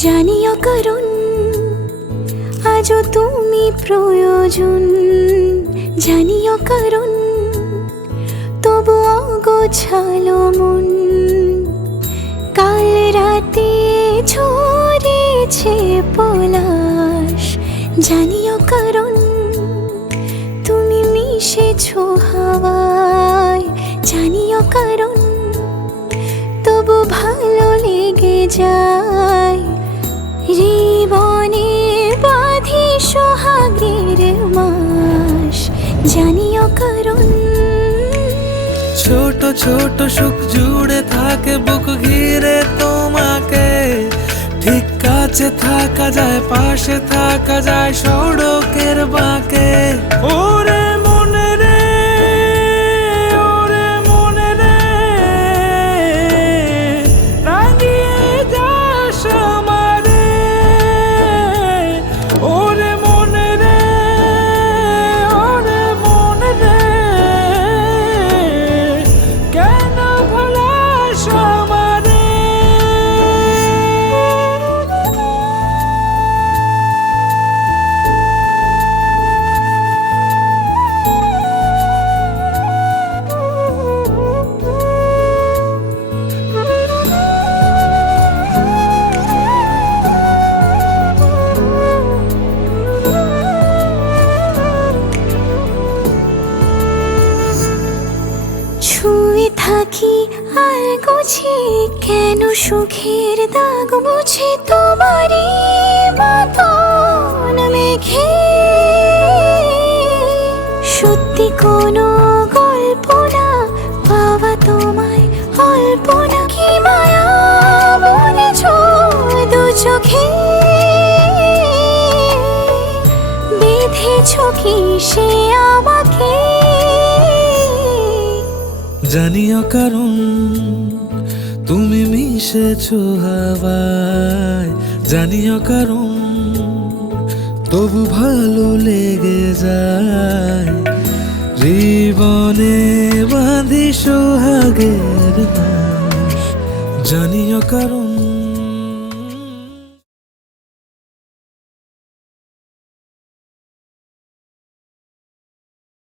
জানিও কারণ আজও তুমি প্রয়োজন, জানিও কারণ তবু অগোছালো মন। কাল রাতে ঝরেছে পলাশ, জানিও কারণ তুমি মিশেছো হাওয়ায়, জানিও কারণ তবু ভালো লেগে যায়। জীবনে বাঁধি সোহাগের মাস, জানিও কারণ ছোট ছোট সুখ জুড়ে থাকে বুক ঘিরে তোমাকে। ঠিক কাছে থাকা যায়, পাশে থাকা যায় সড়কের বাঁকে। ওরে মনে রে, ওরে মনে রে, রাঙিয়ে যাস আমারে। ওরে মনে রে, ওরে মনে রে, কেন ভোলাস আমারে। ছুঁয়ে থাকি আর গোছে কেন সুখের দাগ মুছে তোমারই মতন মেঘে। সত্যি কোনো গল্প না পাওয়া তোমায় অল্প না, কি মায়া বলেছ দু চোখে। বেঁধেছ কি সে আমাকে, জানিও কারণ তুমি মিশেছো হাওয়ায়, জানিও কারণ তবু ভালো লেগে যায়। জীবনে বাঁধি সোহাগের মাস, জানিও কারণ